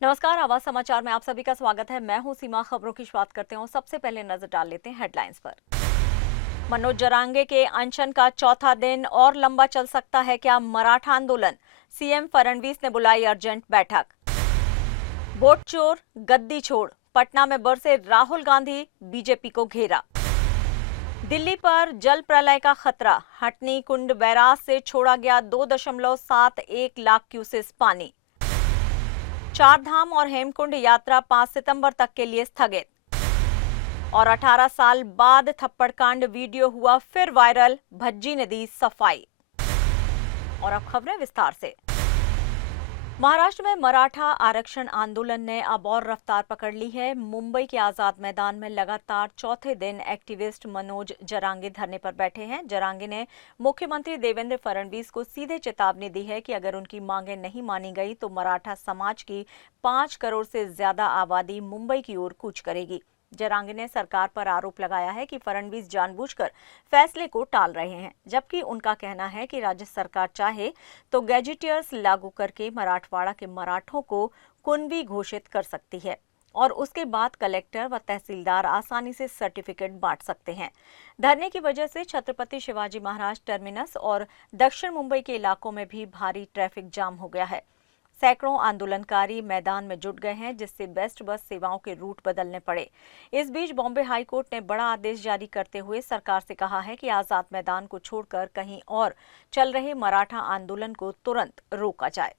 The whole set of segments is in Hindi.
नमस्कार, आवाज समाचार में आप सभी का स्वागत है। मैं हूं सीमा। खबरों की शुरुआत करते हैं। सबसे पहले नजर डाल लेते हैं हेडलाइंस पर। मनोज जरांगे के अनशन का चौथा दिन और लंबा चल सकता है क्या मराठा आंदोलन? सीएम फडणवीस ने बुलाई अर्जेंट बैठक। वोट चोर गद्दी छोड़, पटना में बरसे राहुल गांधी, बीजेपी को घेरा। दिल्ली पर जल प्रलय का खतरा, हटनी कुंड बैराज से छोड़ा गया 2.71 लाख क्यूसेस पानी। चार धाम और हेमकुंड यात्रा 5 सितंबर तक के लिए स्थगित। और 18 साल बाद थप्पड़कांड वीडियो हुआ फिर वायरल, भज्जी ने दी सफाई। और अब खबरें विस्तार से। महाराष्ट्र में मराठा आरक्षण आंदोलन ने अब और रफ्तार पकड़ ली है। मुंबई के आजाद मैदान में लगातार चौथे दिन एक्टिविस्ट मनोज जरांगे धरने पर बैठे हैं। जरांगे ने मुख्यमंत्री देवेंद्र फडणवीस को सीधे चेतावनी दी है कि अगर उनकी मांगें नहीं मानी गई तो मराठा समाज की 5 करोड़ से ज्यादा आबादी मुंबई की ओर कूच करेगी। जरांगे ने सरकार पर आरोप लगाया है कि फडणवीस जानबूझकर फैसले को टाल रहे हैं, जबकि उनका कहना है कि राज्य सरकार चाहे तो गैजेटियर्स लागू करके मराठवाड़ा के मराठों को कुनबी घोषित कर सकती है और उसके बाद कलेक्टर व तहसीलदार आसानी से सर्टिफिकेट बांट सकते हैं। धरने की वजह से छत्रपति शिवाजी महाराज टर्मिनस और दक्षिण मुंबई के इलाकों में भी भारी ट्रैफिक जाम हो गया है। सैकड़ों आंदोलनकारी मैदान में जुट गए हैं, जिससे बेस्ट बस सेवाओं के रूट बदलने पड़े। इस बीच बॉम्बे हाईकोर्ट ने बड़ा आदेश जारी करते हुए सरकार से कहा है कि आजाद मैदान को छोड़कर कहीं और चल रहे मराठा आंदोलन को तुरंत रोका जाए।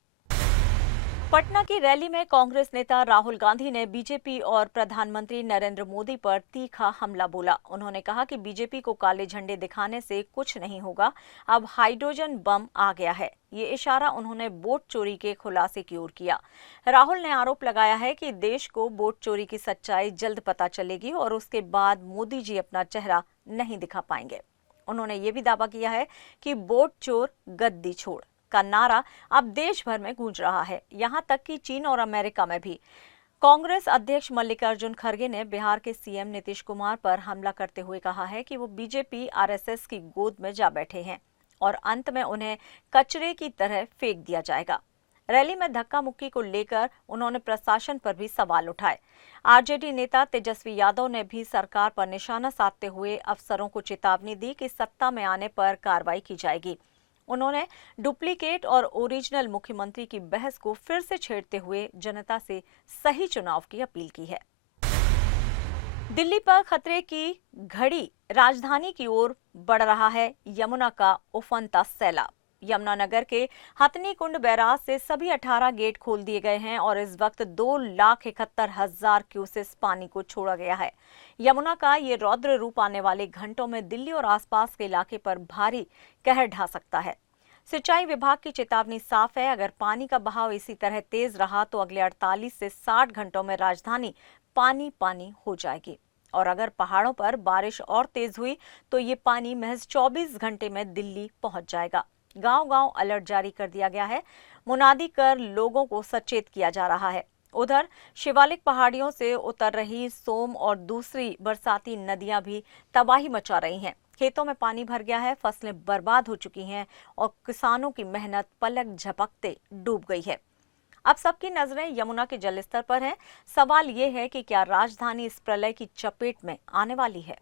पटना की रैली में कांग्रेस नेता राहुल गांधी ने बीजेपी और प्रधानमंत्री नरेंद्र मोदी पर तीखा हमला बोला। उन्होंने कहा कि बीजेपी को काले झंडे दिखाने से कुछ नहीं होगा, अब हाइड्रोजन बम आ गया है। ये इशारा उन्होंने वोट चोरी के खुलासे की ओर किया। राहुल ने आरोप लगाया है कि देश को वोट चोरी की सच्चाई जल्द पता चलेगी और उसके बाद मोदी जी अपना चेहरा नहीं दिखा पाएंगे। उन्होंने ये भी दावा किया है कि वोट चोर गद्दी छोड़ का नारा अब देश भर में गूंज रहा है, यहां तक कि चीन और अमेरिका में भी। कांग्रेस अध्यक्ष मल्लिकार्जुन खड़गे ने बिहार के सीएम नीतीश कुमार पर हमला करते हुए कहा है कि वो बीजेपी आरएसएस की गोद में जा बैठे हैं और अंत में उन्हें कचरे की तरह फेंक दिया जाएगा। रैली में धक्का मुक्की को लेकर उन्होंने प्रशासन पर भी सवाल उठाए। आरजेडी नेता तेजस्वी यादव ने भी सरकार पर निशाना साधते हुए अफसरों को चेतावनी दी कि सत्ता में आने पर कार्रवाई की जाएगी। उन्होंने डुप्लीकेट और ओरिजिनल मुख्यमंत्री की बहस को फिर से छेड़ते हुए जनता से सही चुनाव की अपील की है। दिल्ली पर खतरे की घड़ी राजधानी की ओर बढ़ रहा है। यमुना का उफनता सैलाब। यमुनानगर के हथनी कुंड बैराज से सभी 18 गेट खोल दिए गए हैं और इस वक्त 2,71,000 क्यूसेस पानी को छोड़ा गया है। यमुना का ये रौद्र रूप आने वाले घंटों में दिल्ली और आसपास के इलाके पर भारी कहर ढा सकता है। सिंचाई विभाग की चेतावनी साफ है, अगर पानी का बहाव इसी तरह तेज रहा तो अगले 48 से 60 घंटों में राजधानी पानी पानी हो जाएगी और अगर पहाड़ों पर बारिश और तेज हुई तो ये पानी महज 24 घंटे में दिल्ली पहुंच जाएगा। गांव-गांव अलर्ट जारी कर दिया गया है। मुनादी कर लोगों को सचेत किया जा रहा है। उधर शिवालिक पहाड़ियों से उतर रही सोम और दूसरी बरसाती नदियां भी तबाही मचा रही हैं। खेतों में पानी भर गया है, फसलें बर्बाद हो चुकी हैं और किसानों की मेहनत पलक झपकते डूब गई है। अब सबकी नजरें यमुना के जलस्तर पर हैं। सवाल ये है कि क्या राजधानी इस प्रलय की चपेट में आने वाली है?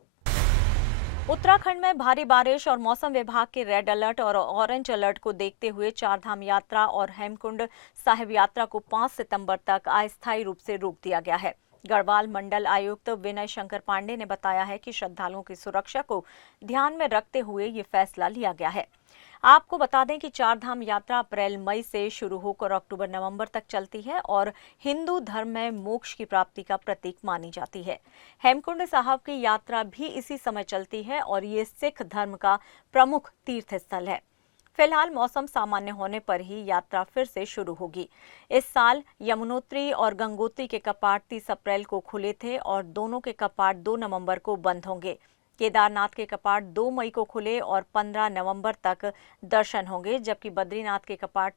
उत्तराखंड में भारी बारिश और मौसम विभाग के रेड अलर्ट और ऑरेंज अलर्ट को देखते हुए चारधाम यात्रा और हेमकुंड साहिब यात्रा को 5 सितंबर तक अस्थायी रूप से रोक दिया गया है। गढ़वाल मंडल आयुक्त विनय शंकर पांडे ने बताया है कि श्रद्धालुओं की सुरक्षा को ध्यान में रखते हुए ये फैसला लिया गया है। आपको बता दें कि चारधाम यात्रा अप्रैल मई से शुरू होकर अक्टूबर नवंबर तक चलती है और हिंदू धर्म में मोक्ष की प्राप्ति का प्रतीक मानी जाती है। हेमकुंड साहब की यात्रा भी इसी समय चलती है और ये सिख धर्म का प्रमुख तीर्थ स्थल है। फिलहाल मौसम सामान्य होने पर ही यात्रा फिर से शुरू होगी। इस साल यमुनोत्री और गंगोत्री के कपाट 30 अप्रैल को खुले थे और दोनों के कपाट 2 नवंबर को बंद होंगे। केदारनाथ के कपाट 2 मई को खुले और 15 नवंबर तक दर्शन होंगे, जबकि बद्रीनाथ के कपाट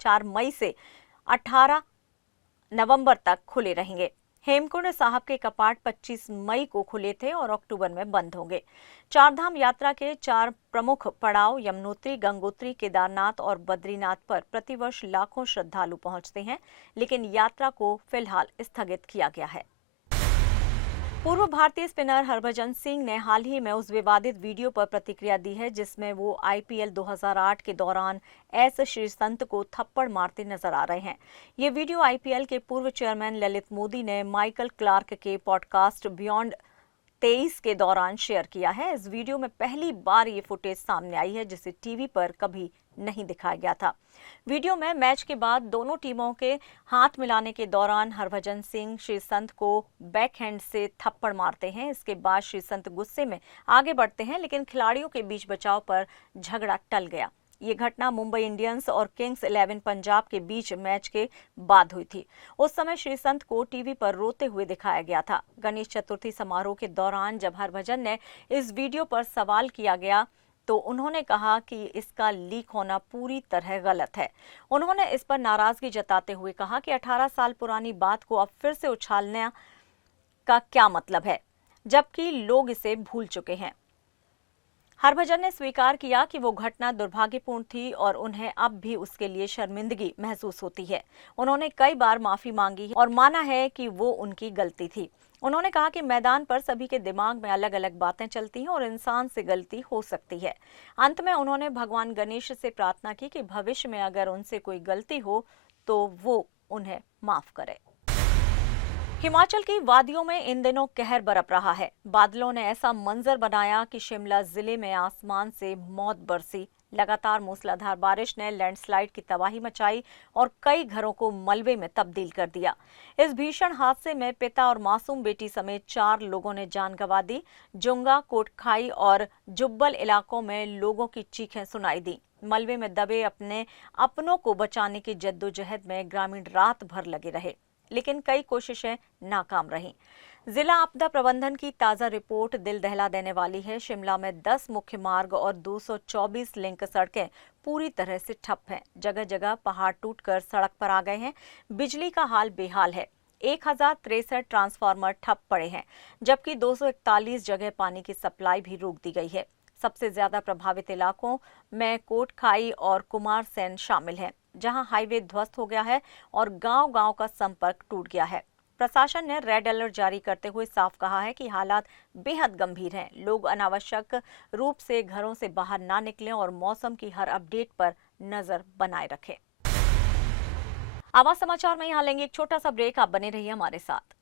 4 मई से 18 नवंबर तक खुले रहेंगे। हेमकुंड साहब के कपाट 25 मई को खुले थे और अक्टूबर में बंद होंगे। चारधाम यात्रा के 4 प्रमुख पड़ाव यमुनोत्री, गंगोत्री, केदारनाथ और बद्रीनाथ पर प्रतिवर्ष लाखों श्रद्धालु पहुंचते हैं, लेकिन यात्रा को फिलहाल स्थगित किया गया है। पूर्व भारतीय स्पिनर हरभजन सिंह ने हाल ही में उस विवादित वीडियो पर प्रतिक्रिया दी है जिसमें वो आईपीएल 2008 के दौरान एस श्रीसंत को थप्पड़ मारते नजर आ रहे हैं। ये वीडियो आईपीएल के पूर्व चेयरमैन ललित मोदी ने माइकल क्लार्क के पॉडकास्ट बियॉन्ड 23 के दौरान शेयर किया है। इस वीडियो में पहली बार ये फुटेज सामने आई है जिसे टीवी पर कभी नहीं दिखाया गया था। वीडियो में मैच के बाद दोनों टीमों के हाथ मिलाने के दौरान हरभजन सिंह श्रीसंत को बैकहैंड से थप्पड़ मारते हैं। इसके बाद श्रीसंत गुस्से में आगे बढ़ते हैं, लेकिन खिलाड़ियों के बीच बचाव पर झगड़ा टल गया। ये घटना मुंबई इंडियंस और किंग्स 11 पंजाब के बीच मैच के बाद हुई थी। उस समय श्रीसंत को टीवी पर रोते हुए दिखाया गया था। गणेश चतुर्थी समारोह के दौरान जब हरभजन ने इस वीडियो पर सवाल किया गया तो उन्होंने कहा कि इसका लीक होना पूरी तरह गलत है। उन्होंने इस पर नाराजगी जताते हुए कहा कि 18 साल पुरानी बात को अब फिर से उछालने का क्या मतलब है, जबकि लोग इसे भूल चुके हैं। हरभजन ने स्वीकार किया कि वो घटना दुर्भाग्यपूर्ण थी और उन्हें अब भी उसके लिए शर्मिंदगी महसूस होती है। उन्होंने कई बार माफी मांगी और माना है कि वो उनकी गलती थी। उन्होंने कहा कि मैदान पर सभी के दिमाग में अलग अलग बातें चलती हैं और इंसान से गलती हो सकती है। अंत में उन्होंने भगवान गणेश से प्रार्थना की कि भविष्य में अगर उनसे कोई गलती हो तो वो उन्हें माफ करे। हिमाचल की वादियों में इन दिनों कहर बरप रहा है। बादलों ने ऐसा मंजर बनाया कि शिमला जिले में आसमान से मौत बरसी। लगातार मूसलाधार बारिश ने लैंडस्लाइड की तबाही मचाई और कई घरों को मलबे में तब्दील कर दिया। इस भीषण हादसे में पिता और मासूम बेटी समेत 4 लोगों ने जान गंवा दी। जुंगा, कोटखाई और जुब्बल इलाकों में लोगों की चीखें सुनाई दी। मलबे में दबे अपनों को बचाने की जद्दोजहद में ग्रामीण रात भर लगे रहे, लेकिन कई कोशिशें नाकाम रहीं। जिला आपदा प्रबंधन की ताजा रिपोर्ट दिल दहला देने वाली है। शिमला में 10 मुख्य मार्ग और 224 लिंक सड़कें पूरी तरह से ठप हैं। जगह जगह पहाड़ टूटकर सड़क पर आ गए हैं। बिजली का हाल बेहाल है। 1063 ट्रांसफार्मर ठप पड़े हैं, जबकि 241 जगह पानी की सप्लाई भी रोक दी गई है। सबसे ज्यादा प्रभावित इलाकों में कोटखाई और कुमारसैन शामिल हैं, जहां हाईवे ध्वस्त हो गया है और गांव-गांव का संपर्क टूट गया है। प्रशासन ने रेड अलर्ट जारी करते हुए साफ कहा है कि हालात बेहद गंभीर हैं। लोग अनावश्यक रूप से घरों से बाहर ना निकलें और मौसम की हर अपडेट पर नजर बनाए रखें। आवाज समाचार में यहाँ लेंगे एक छोटा सा ब्रेक। आप बने रहिए हमारे साथ।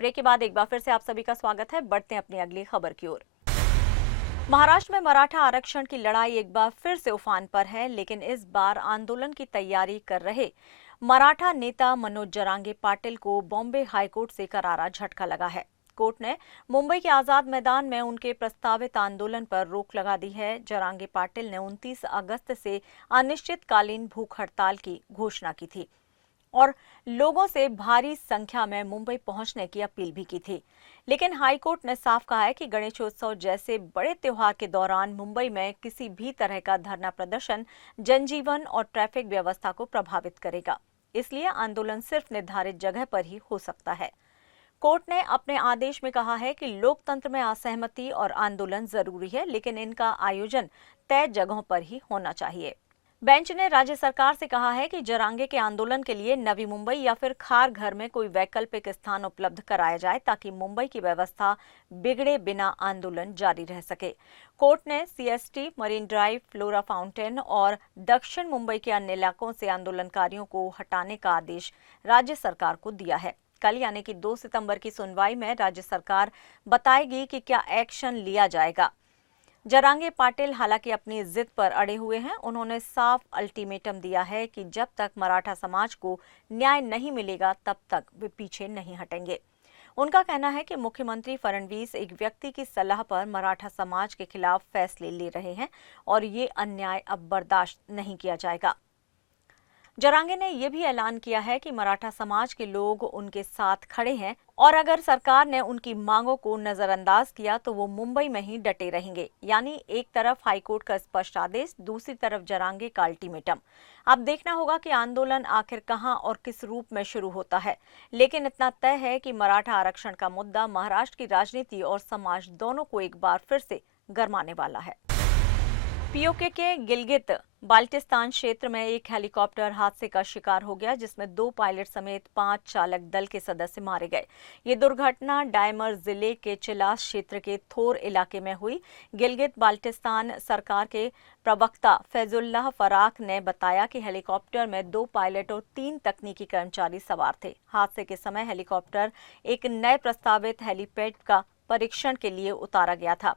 ब्रेक के बाद एक बार फिर से आप सभी का स्वागत है। बढ़ते हैं अपनी अगली खबर की ओर। महाराष्ट्र में मराठा आरक्षण की लड़ाई एक बार फिर से उफान पर है, लेकिन इस बार आंदोलन की तैयारी कर रहे मराठा नेता मनोज जरांगे पाटिल को बॉम्बे हाईकोर्ट से करारा झटका लगा है। कोर्ट ने मुंबई के आजाद मैदान में उनके प्रस्तावित आंदोलन पर रोक लगा दी है। जरांगे पाटिल ने 29 अगस्त से अनिश्चितकालीन भूख हड़ताल की घोषणा की थी और लोगों से भारी संख्या में मुंबई पहुंचने की अपील भी की थी, लेकिन हाईकोर्ट ने साफ कहा है कि गणेशोत्सव जैसे बड़े त्योहार के दौरान मुंबई में किसी भी तरह का धरना प्रदर्शन जनजीवन और ट्रैफिक व्यवस्था को प्रभावित करेगा। इसलिए आंदोलन सिर्फ निर्धारित जगह पर ही हो सकता है। कोर्ट ने अपने आदेश में कहा है कि लोकतंत्र में असहमति और आंदोलन जरूरी है, लेकिन इनका आयोजन तय जगहों पर ही होना चाहिए। बेंच ने राज्य सरकार से कहा है कि जरांगे के आंदोलन के लिए नवी मुंबई या फिर खार घर में कोई वैकल्पिक स्थान उपलब्ध कराया जाए ताकि मुंबई की व्यवस्था बिगड़े बिना आंदोलन जारी रह सके। कोर्ट ने CST, marine drive, flora fountain और दक्षिण मुंबई के अन्य इलाकों से आंदोलनकारियों को हटाने का आदेश राज्य सरकार को दिया है। कल यानी कि 2 सितंबर की सुनवाई में राज्य सरकार बताएगी कि क्या एक्शन लिया जाएगा। जरांगे पाटिल हालांकि अपनी जिद पर अड़े हुए हैं। उन्होंने साफ अल्टीमेटम दिया है कि जब तक मराठा समाज को न्याय नहीं मिलेगा तब तक वे पीछे नहीं हटेंगे। उनका कहना है कि मुख्यमंत्री फडणवीस एक व्यक्ति की सलाह पर मराठा समाज के खिलाफ फैसले ले रहे हैं और ये अन्याय अब बर्दाश्त नहीं किया जाएगा। जरांगे ने यह भी ऐलान किया है कि मराठा समाज के लोग उनके साथ खड़े हैं और अगर सरकार ने उनकी मांगों को नजरअंदाज किया तो वो मुंबई में ही डटे रहेंगे। यानी एक तरफ हाईकोर्ट का स्पष्ट आदेश, दूसरी तरफ जरांगे का अल्टीमेटम। अब देखना होगा कि आंदोलन आखिर कहां और किस रूप में शुरू होता है, लेकिन इतना तय है कि मराठा आरक्षण का मुद्दा महाराष्ट्र की राजनीति और समाज दोनों को एक बार फिर से गरमाने वाला है। पीओके के गिलगित बाल्टिस्तान क्षेत्र में एक हेलीकॉप्टर हादसे का शिकार हो गया जिसमें 2 पायलट समेत 5 चालक दल के सदस्य मारे गए। ये दुर्घटना डायमर जिले के चिलास क्षेत्र के थोर इलाके में हुई। गिलगित बाल्टिस्तान सरकार के प्रवक्ता फैजुल्लाह फराक ने बताया कि हेलीकॉप्टर में 2 पायलट और 3 तकनीकी कर्मचारी सवार थे। हादसे के समय हेलीकॉप्टर एक नए प्रस्तावित हेलीपैड का परीक्षण के लिए उतारा गया था।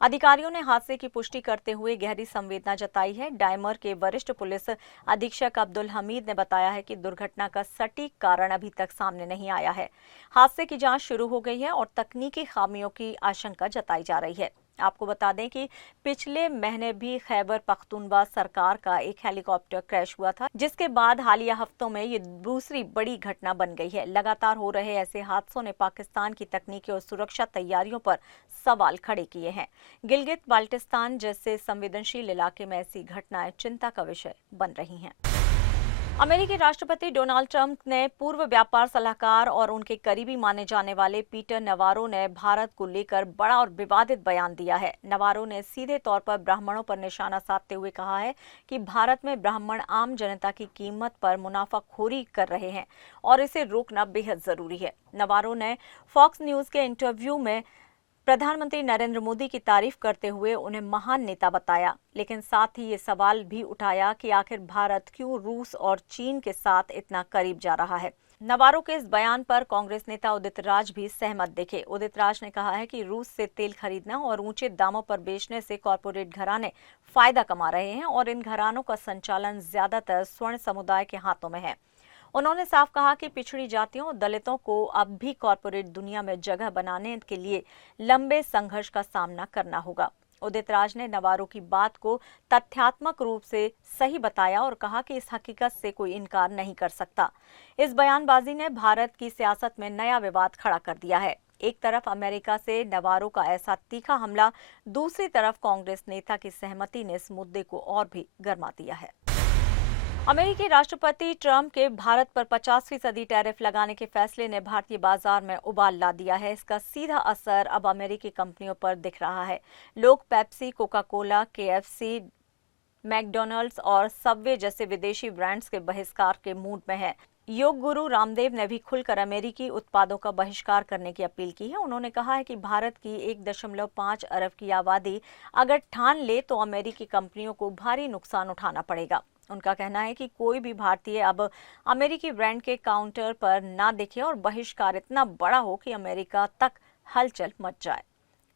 अधिकारियों ने हादसे की पुष्टि करते हुए गहरी संवेदना जताई है। डायमर के वरिष्ठ पुलिस अधीक्षक अब्दुल हमीद ने बताया है कि दुर्घटना का सटीक कारण अभी तक सामने नहीं आया है। हादसे की जांच शुरू हो गई है और तकनीकी खामियों की आशंका जताई जा रही है। आपको बता दें कि पिछले महीने भी खैबर पख्तूनख्वा सरकार का एक हेलीकॉप्टर क्रैश हुआ था, जिसके बाद हालिया हफ्तों में ये दूसरी बड़ी घटना बन गई है। लगातार हो रहे ऐसे हादसों ने पाकिस्तान की तकनीकी और सुरक्षा तैयारियों पर सवाल खड़े किए हैं। गिलगित बाल्टिस्तान जैसे संवेदनशील इलाके में ऐसी घटनाएं चिंता का विषय बन रही हैं। अमेरिकी राष्ट्रपति डोनाल्ड ट्रंप ने पूर्व व्यापार सलाहकार और उनके करीबी माने जाने वाले पीटर नवारो ने भारत को लेकर बड़ा और विवादित बयान दिया है। नवारो ने सीधे तौर पर ब्राह्मणों पर निशाना साधते हुए कहा है कि भारत में ब्राह्मण आम जनता की कीमत पर मुनाफाखोरी कर रहे हैं और इसे रोकना बेहद जरूरी है। नवारो ने फॉक्स न्यूज के इंटरव्यू में प्रधानमंत्री नरेंद्र मोदी की तारीफ करते हुए उन्हें महान नेता बताया, लेकिन साथ ही ये सवाल भी उठाया कि आखिर भारत क्यों रूस और चीन के साथ इतना करीब जा रहा है। नवारो के इस बयान पर कांग्रेस नेता उदित राज भी सहमत दिखे। उदित राज ने कहा है कि रूस से तेल खरीदना और ऊंचे दामों पर बेचने से कॉरपोरेट घराने फायदा कमा रहे हैं और इन घरानों का संचालन ज्यादातर स्वर्ण समुदाय के हाथों में है। उन्होंने साफ कहा कि पिछड़ी जातियों और दलितों को अब भी कॉरपोरेट दुनिया में जगह बनाने के लिए लंबे संघर्ष का सामना करना होगा। उदित राज ने नवारो की बात को तथ्यात्मक रूप से सही बताया और कहा कि इस हकीकत से कोई इनकार नहीं कर सकता। इस बयानबाजी ने भारत की सियासत में नया विवाद खड़ा कर दिया है। एक तरफ अमेरिका से नवारो का ऐसा तीखा हमला, दूसरी तरफ कांग्रेस नेता की सहमति ने इस मुद्दे को और भी गर्मा दिया है। अमेरिकी राष्ट्रपति ट्रंप के भारत पर 50% टैरिफ लगाने के फैसले ने भारतीय बाजार में उबाल ला दिया है। इसका सीधा असर अब अमेरिकी कंपनियों पर दिख रहा है। लोग Pepsi, Coca Cola, KFC, McDonald's और सबवे जैसे विदेशी ब्रांड्स के बहिष्कार के मूड में हैं। योग गुरु रामदेव ने भी खुलकर अमेरिकी उत्पादों का बहिष्कार करने की अपील की है। उन्होंने कहा है कि भारत की 1.5 अरब की आबादी अगर ठान ले तो अमेरिकी कंपनियों को भारी नुकसान उठाना पड़ेगा। उनका कहना है कि कोई भी भारतीय अब अमेरिकी ब्रांड के काउंटर पर ना दिखे और बहिष्कार इतना बड़ा हो कि अमेरिका तक हलचल मच जाए।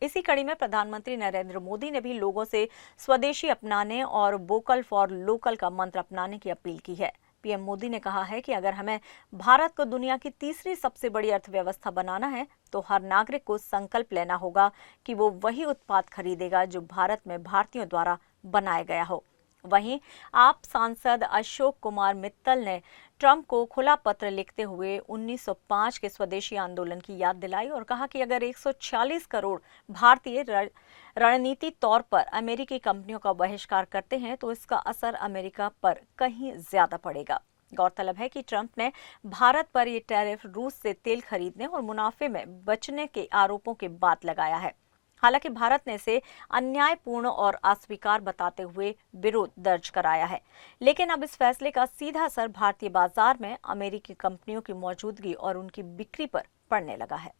इसी कड़ी में प्रधानमंत्री नरेंद्र मोदी ने भी लोगों से स्वदेशी अपनाने और वोकल फॉर लोकल का मंत्र अपनाने की अपील की है। पीएम मोदी ने कहा है कि अगर हमें भारत को दुनिया की तीसरी सबसे बड़ी अर्थव्यवस्था बनाना है तो हर नागरिक को संकल्प लेना होगा कि वो वही उत्पाद खरीदेगा जो भारत में भारतीयों द्वारा बनाया गया हो। वहीं आप सांसद अशोक कुमार मित्तल ने ट्रंप को खुला पत्र लिखते हुए 1905 के स्वदेशी आंदोलन की याद दिलाई और कहा कि अगर 140 करोड़ भारतीय रणनीति तौर पर अमेरिकी कंपनियों का बहिष्कार करते हैं तो इसका असर अमेरिका पर कहीं ज्यादा पड़ेगा। गौरतलब है कि ट्रंप ने भारत पर ये टैरिफ रूस से तेल खरीदने और मुनाफे में बचने के आरोपों के बाद लगाया है। हालांकि भारत ने इसे अन्यायपूर्ण और अस्वीकार बताते हुए विरोध दर्ज कराया है। लेकिन अब इस फैसले का सीधा असर भारतीय बाजार में अमेरिकी कंपनियों की मौजूदगी और उनकी बिक्री पर पड़ने लगा है।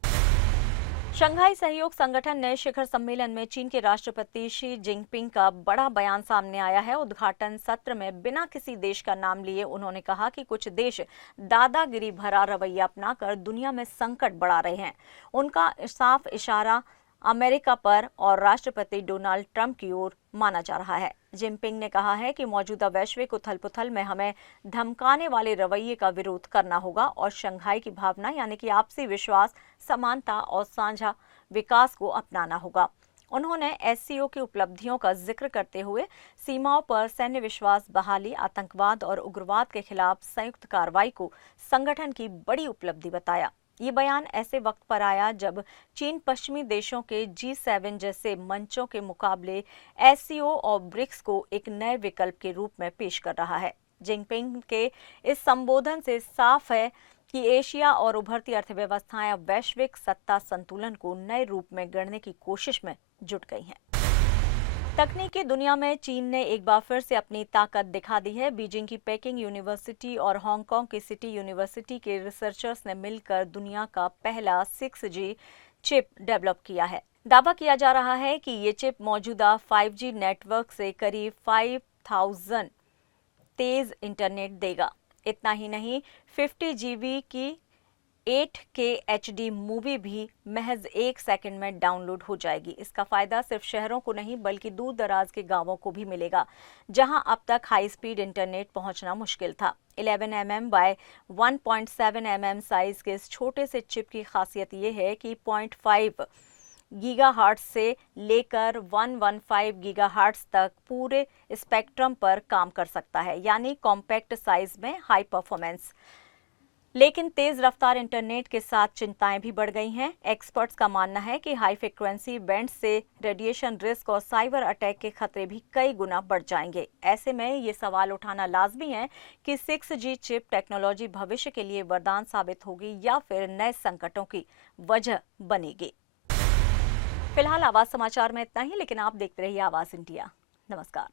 शंघाई सहयोग संगठन ने शिखर सम्मेलन में चीन के राष्ट्रपति शी जिनपिंग का बड़ा बयान सामने आया है। उद्घाटन सत्र में बिना किसी देश का नाम लिए उन्होंने कहा कि कुछ देश दादागिरी भरा रवैया अपनाकर दुनिया में संकट बढ़ा रहे हैं। उनका साफ इशारा अमेरिका पर और राष्ट्रपति डोनाल्ड ट्रंप की ओर माना जा रहा है। जिनपिंग ने कहा है कि मौजूदा वैश्विक उथल-पुथल में हमें धमकाने वाले रवैये का विरोध करना होगा और शंघाई की भावना यानी कि आपसी विश्वास, समानता और साझा विकास को अपनाना होगा। उन्होंने एससीओ की उपलब्धियों का जिक्र करते हुए सीमाओं पर सैन्य विश्वास बहाली, आतंकवाद और उग्रवाद के खिलाफ संयुक्त कार्रवाई को संगठन की बड़ी उपलब्धि बताया। ये बयान ऐसे वक्त पर आया जब चीन पश्चिमी देशों के G7 जैसे मंचों के मुकाबले एससीओ और ब्रिक्स को एक नए विकल्प के रूप में पेश कर रहा है। जिनपिंग के इस संबोधन से साफ है कि एशिया और उभरती अर्थव्यवस्थाएं अब वैश्विक सत्ता संतुलन को नए रूप में गढ़ने की कोशिश में जुट गई हैं। तकनीकी दुनिया में चीन ने एक बार फिर से अपनी ताकत दिखा दी है। बीजिंग की पेकिंग यूनिवर्सिटी और हांगकांग की सिटी यूनिवर्सिटी के रिसर्चर्स ने मिलकर दुनिया का पहला 6G चिप डेवलप किया है। दावा किया जा रहा है कि ये चिप मौजूदा 5G नेटवर्क से करीब 5000 तेज इंटरनेट देगा। इतना ही नहीं, 50 GB की 8K HD मूवी भी महज 1 सेकंड में डाउनलोड हो जाएगी। इसका फायदा सिर्फ शहरों को नहीं बल्कि दूर दराज के गांवों को भी मिलेगा, जहां अब तक हाई स्पीड इंटरनेट पहुंचना मुश्किल था। 11 mm बाय 1.7 mm साइज के इस छोटे से चिप की खासियत ये है कि 0.5 गीगाहर्ट्ज से लेकर 115 गीगाहर्ट्ज तक पूरे स्पेक्ट्रम पर काम कर सकता है, यानी कॉम्पैक्ट साइज में हाई परफॉर्मेंस। लेकिन तेज रफ्तार इंटरनेट के साथ चिंताएं भी बढ़ गई हैं। एक्सपर्ट्स का मानना है कि हाई फ्रीक्वेंसी बैंड से रेडिएशन रिस्क और साइबर अटैक के खतरे भी कई गुना बढ़ जाएंगे। ऐसे में ये सवाल उठाना लाजमी है कि 6G चिप टेक्नोलॉजी भविष्य के लिए वरदान साबित होगी या फिर नए संकटों की वजह बनेगी। फिलहाल आवाज समाचार में इतना ही, लेकिन आप देखते रहिए आवाज इंडिया। नमस्कार।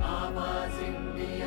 आवाज इंडिया।